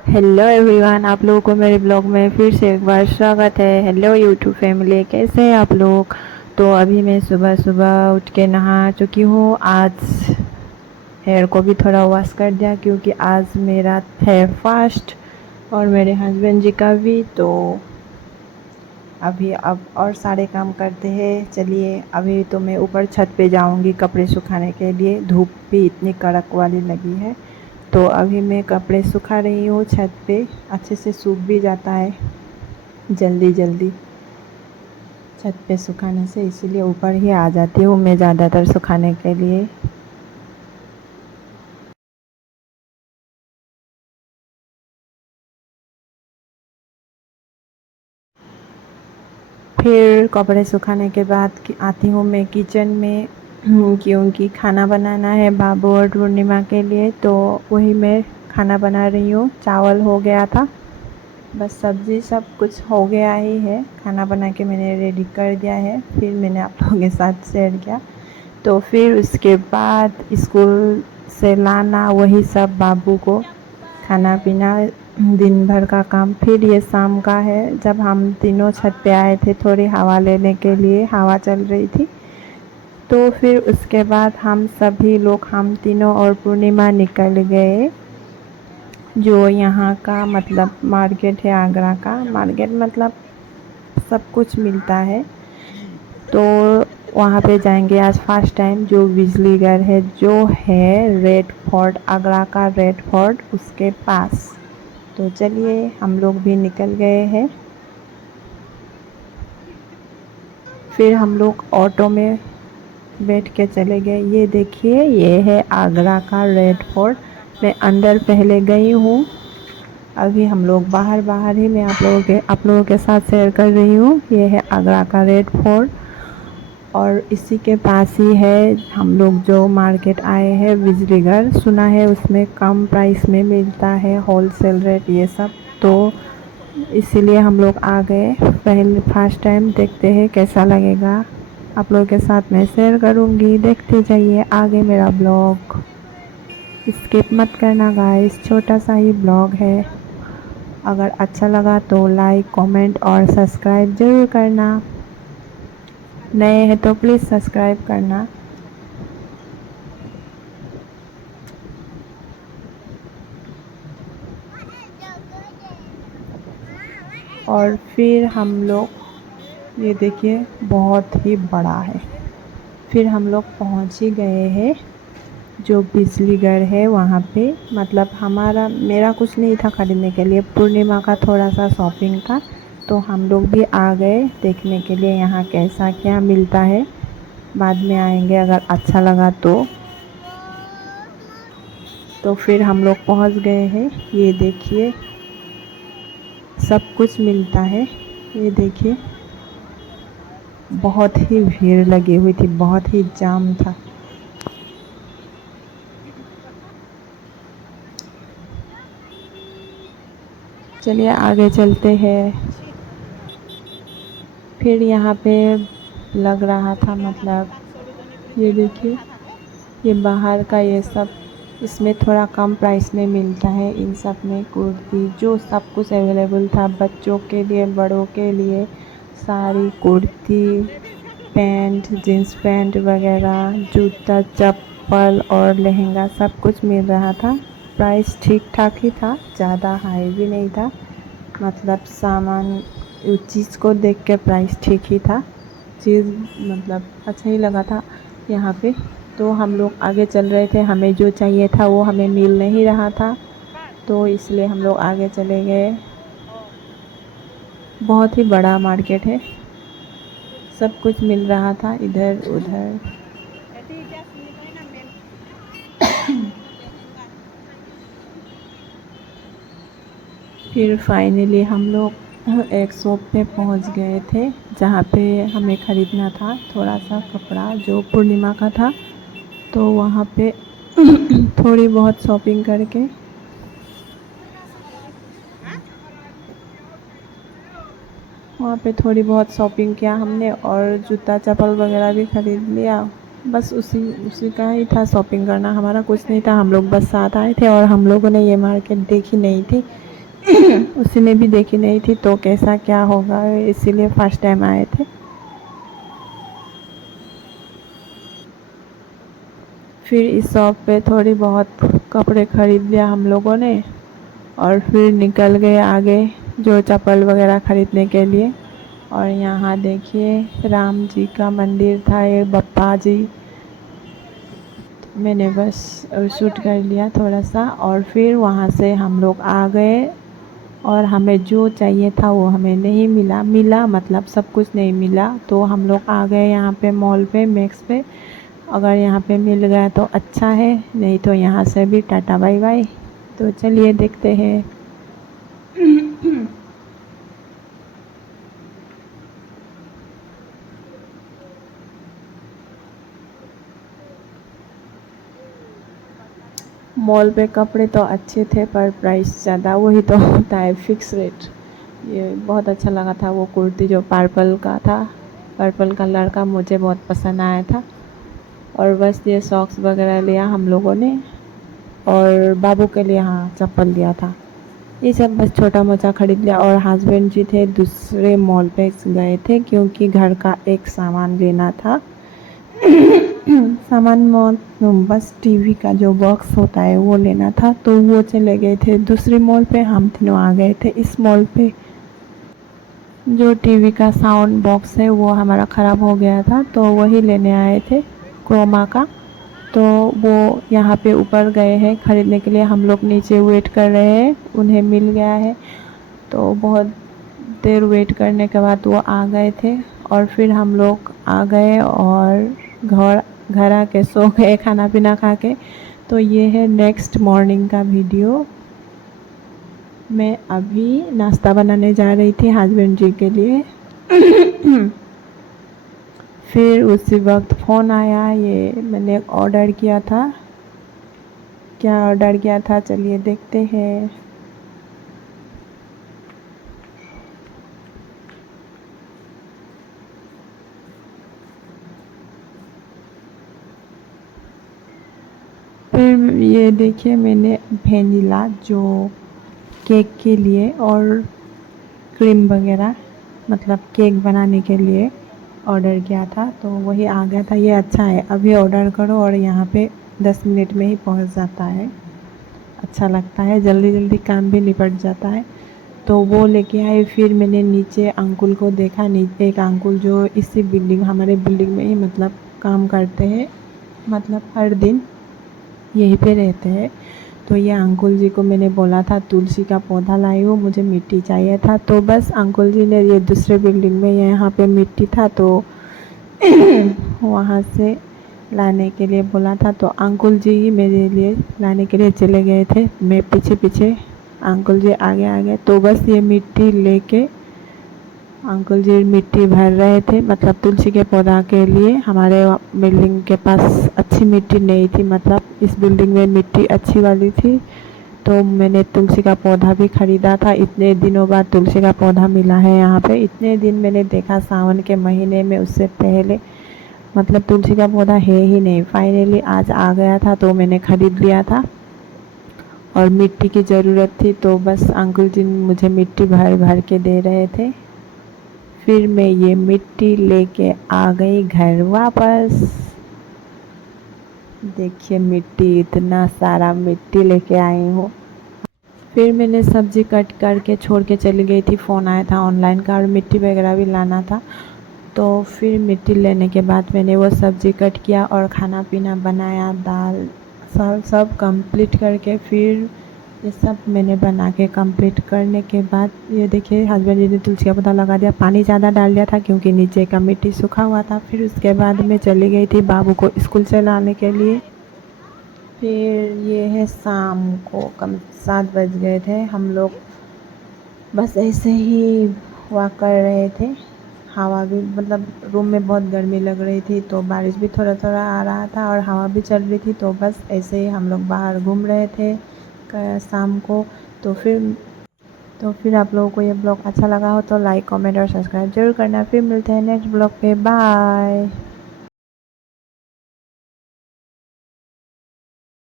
Hello everyone, आप लोगों को मेरे ब्लॉग में फिर से एक बार स्वागत है। हेलो यूट्यूब फैमिली, कैसे हैं आप लोग। तो अभी मैं सुबह सुबह उठ के नहा चुकी हूँ। आज हेयर को भी थोड़ा वॉश कर दिया क्योंकि आज मेरा है फास्ट और मेरे हस्बैंड जी का भी। तो अभी अब और सारे काम करते हैं। चलिए, अभी तो मैं ऊपर छत पे जाऊंगी कपड़े सुखाने के लिए। धूप भी इतनी कड़क वाली लगी है, तो अभी मैं कपड़े सुखा रही हूँ छत पे। अच्छे से सूख भी जाता है जल्दी जल्दी छत पे सुखाने से, इसीलिए ऊपर ही आ जाती हूँ मैं ज़्यादातर सुखाने के लिए। फिर कपड़े सुखाने के बाद आती हूँ मैं किचन में, क्योंकि खाना बनाना है बाबू और पूर्णिमा के लिए। तो वही मैं खाना बना रही हूँ। चावल हो गया था, बस सब्ज़ी सब कुछ हो गया ही है। खाना बना के मैंने रेडी कर दिया है, फिर मैंने आप लोगों के साथ शेयर किया। तो फिर उसके बाद स्कूल से लाना, वही सब बाबू को खाना पीना, दिन भर का काम। फिर ये शाम का है, जब हम तीनों छत पे आए थे थोड़ी हवा लेने के लिए, हवा चल रही थी। तो फिर उसके बाद हम सभी लोग, हम तीनों और पूर्णिमा निकल गए। जो यहाँ का मतलब मार्केट है, आगरा का मार्केट, मतलब सब कुछ मिलता है। तो वहाँ पे जाएंगे आज फर्स्ट टाइम। जो बिजली घर है, जो है रेड फोर्ट, आगरा का रेड फोर्ट, उसके पास। तो चलिए, हम लोग भी निकल गए हैं। फिर हम लोग ऑटो में बैठ के चले गए। ये देखिए, ये है आगरा का रेड फोर्ट। मैं अंदर पहले गई हूँ, अभी हम लोग बाहर बाहर ही मैं आप लोगों के साथ शेयर कर रही हूँ। ये है आगरा का रेड फोर्ट और इसी के पास ही है हम लोग जो मार्केट आए हैं, बिजली घर। सुना है उसमें कम प्राइस में मिलता है, होलसेल रेट ये सब। तो इसीलिए हम लोग आ गए। पहले फर्स्ट टाइम, देखते हैं कैसा लगेगा। आप लोगों के साथ मैं शेयर करूँगी, देखते जाइए आगे मेरा ब्लॉग। स्किप मत करना गाइस, छोटा सा ही ब्लॉग है। अगर अच्छा लगा तो लाइक, कमेंट और सब्सक्राइब ज़रूर करना। नए हैं तो प्लीज़ सब्सक्राइब करना। और फिर हम लोग, ये देखिए बहुत ही बड़ा है। फिर हम लोग पहुंच ही गए हैं जो बिजली घर है वहाँ पे। मतलब मेरा कुछ नहीं था खरीदने के लिए, पूर्णिमा का थोड़ा सा शॉपिंग था। तो हम लोग भी आ गए देखने के लिए यहाँ कैसा क्या मिलता है। बाद में आएंगे अगर अच्छा लगा तो फिर हम लोग पहुँच गए हैं। ये देखिए, सब कुछ मिलता है। ये देखिए, बहुत ही भीड़ लगी हुई थी, बहुत ही जाम था। चलिए आगे चलते हैं। फिर यहाँ पे लग रहा था, मतलब ये देखिए, ये बाहर का ये सब, इसमें थोड़ा कम प्राइस में मिलता है। इन सब में कुर्ती, जो सब कुछ अवेलेबल था बच्चों के लिए, बड़ों के लिए, sari, kurti, pant, jeans pant वगैरह, जूता, चप्पल और लहंगा, सब कुछ मिल रहा था। प्राइस ठीक ठाक ही था, ज़्यादा हाई भी नहीं था। मतलब सामान, उस चीज़ को देख के प्राइस ठीक ही था। चीज़ मतलब अच्छा ही लगा था यहाँ पे। तो हम लोग आगे चल रहे थे, हमें जो चाहिए था वो हमें मिल नहीं रहा था, तो इसलिए हम लोग आगे चले गए। बहुत ही बड़ा मार्केट है, सब कुछ मिल रहा था इधर उधर। फिर फाइनली हम लोग एक शॉप पे पहुंच गए थे, जहाँ पे हमें ख़रीदना था थोड़ा सा कपड़ा जो पूर्णिमा का था। तो वहाँ पे थोड़ी बहुत शॉपिंग करके, वहाँ पे थोड़ी बहुत शॉपिंग किया हमने और जूता चप्पल वगैरह भी ख़रीद लिया। बस उसी उसी का ही था शॉपिंग करना, हमारा कुछ नहीं था। हम लोग बस साथ आए थे और हम लोगों ने ये मार्केट देखी नहीं थी, उसी ने भी देखी नहीं थी तो कैसा क्या होगा, इसीलिए फर्स्ट टाइम आए थे। फिर इस शॉप पे थोड़ी बहुत कपड़े खरीद लिया हम लोगों ने और फिर निकल गए आगे जो चप्पल वगैरह खरीदने के लिए। और यहाँ देखिए राम जी का मंदिर था, ये बप्पा जी। मैंने बस शूट कर लिया थोड़ा सा और फिर वहाँ से हम लोग आ गए। और हमें जो चाहिए था वो हमें नहीं मिला मतलब सब कुछ नहीं मिला, तो हम लोग आ गए यहाँ पे मॉल पे, मैक्स पे। अगर यहाँ पे मिल गया तो अच्छा है, नहीं तो यहाँ से भी टाटा बाय बाय। तो चलिए देखते हैं। मॉल पे कपड़े तो अच्छे थे पर प्राइस ज़्यादा, वही तो होता है फिक्स रेट। ये बहुत अच्छा लगा था वो कुर्ती जो पर्पल का था, पर्पल कलर का मुझे बहुत पसंद आया था। और बस ये सॉक्स वगैरह लिया हम लोगों ने और बाबू के लिए हाँ चप्पल लिया था। ये सब बस छोटा मोटा खरीद लिया। और हस्बैंड जी थे दूसरे मॉल पे गए थे क्योंकि घर का एक सामान लेना था। सामान बस टीवी का जो बॉक्स होता है वो लेना था, तो वो चले गए थे दूसरे मॉल पे, हम तीनों आ गए थे इस मॉल पे। जो टीवी का साउंड बॉक्स है वो हमारा ख़राब हो गया था तो वही लेने आए थे क्रोमा का। तो वो यहाँ पे ऊपर गए हैं ख़रीदने के लिए, हम लोग नीचे वेट कर रहे हैं, उन्हें मिल गया है। तो बहुत देर वेट करने के बाद वो आ गए थे और फिर हम लोग आ गए और घर आके सो गए खाना पीना खा के। तो ये है नेक्स्ट मॉर्निंग का वीडियो। मैं अभी नाश्ता बनाने जा रही थी हस्बैंड जी के लिए। फिर उसी वक्त फ़ोन आया, ये मैंने ऑर्डर किया था। क्या ऑर्डर किया था चलिए देखते हैं। फिर ये देखिए मैंने वेनिला जो केक के लिए और क्रीम वगैरह मतलब केक बनाने के लिए ऑर्डर किया था, तो वही आ गया था। ये अच्छा है, अभी ऑर्डर करो और यहाँ पे 10 मिनट में ही पहुँच जाता है। अच्छा लगता है, जल्दी जल्दी काम भी निपट जाता है। तो वो लेके आए। फिर मैंने नीचे अंकुल को देखा, नीचे एक अंकुल जो इसी बिल्डिंग हमारे बिल्डिंग में ही मतलब काम करते हैं, मतलब हर दिन यहीं पे रहते हैं। तो ये अंकुल जी को मैंने बोला था तुलसी का पौधा लाई हो, मुझे मिट्टी चाहिए था। तो बस अंकुल जी ने ये दूसरे बिल्डिंग में यहाँ पे मिट्टी था तो वहाँ से लाने के लिए बोला था। तो अंकुल जी ही मेरे लिए लाने के लिए चले गए थे, मैं पीछे पीछे, अंकुल जी आगे आगे। तो बस ये मिट्टी लेके अंकुल जी मिट्टी भर रहे थे, मतलब तुलसी के पौधा के लिए। हमारे बिल्डिंग के पास अच्छी मिट्टी नहीं थी, मतलब इस बिल्डिंग में मिट्टी अच्छी वाली थी। तो मैंने तुलसी का पौधा भी ख़रीदा था, इतने दिनों बाद तुलसी का पौधा मिला है यहाँ पे। इतने दिन मैंने देखा सावन के महीने में, उससे पहले मतलब तुलसी का पौधा है ही नहीं। फाइनली आज आ गया था तो मैंने ख़रीद लिया था और मिट्टी की ज़रूरत थी तो बस अंकुल जी मुझे मिट्टी भर भर के दे रहे थे। फिर मैं ये मिट्टी लेके आ गई घर वापस। देखिए मिट्टी, इतना सारा मिट्टी लेके आई हूँ। फिर मैंने सब्ज़ी कट करके छोड़ के चली गई थी, फ़ोन आया था ऑनलाइन का और मिट्टी वगैरह भी लाना था। तो फिर मिट्टी लेने के बाद मैंने वो सब्ज़ी कट किया और खाना पीना बनाया, दाल सब कंप्लीट करके फिर ये सब मैंने बना के कंप्लीट करने के बाद ये देखिए हस्बैंड जी ने तुलसी का पौधा लगा दिया। पानी ज़्यादा डाल दिया था क्योंकि नीचे का मिट्टी सूखा हुआ था। फिर उसके बाद मैं चली गई थी बाबू को स्कूल से लाने के लिए। फिर ये है शाम को कम 7 बज गए थे, हम लोग बस ऐसे ही वॉक कर रहे थे। हवा भी मतलब रूम में बहुत गर्मी लग रही थी तो बारिश भी थोड़ा थोड़ा आ रहा था और हवा भी चल रही थी, तो बस ऐसे ही हम लोग बाहर घूम रहे थे शाम को। तो फिर आप लोगों को ये ब्लॉग अच्छा लगा हो तो लाइक कमेंट और सब्सक्राइब जरूर करना। फिर मिलते हैं नेक्स्ट ब्लॉग पे, बाय।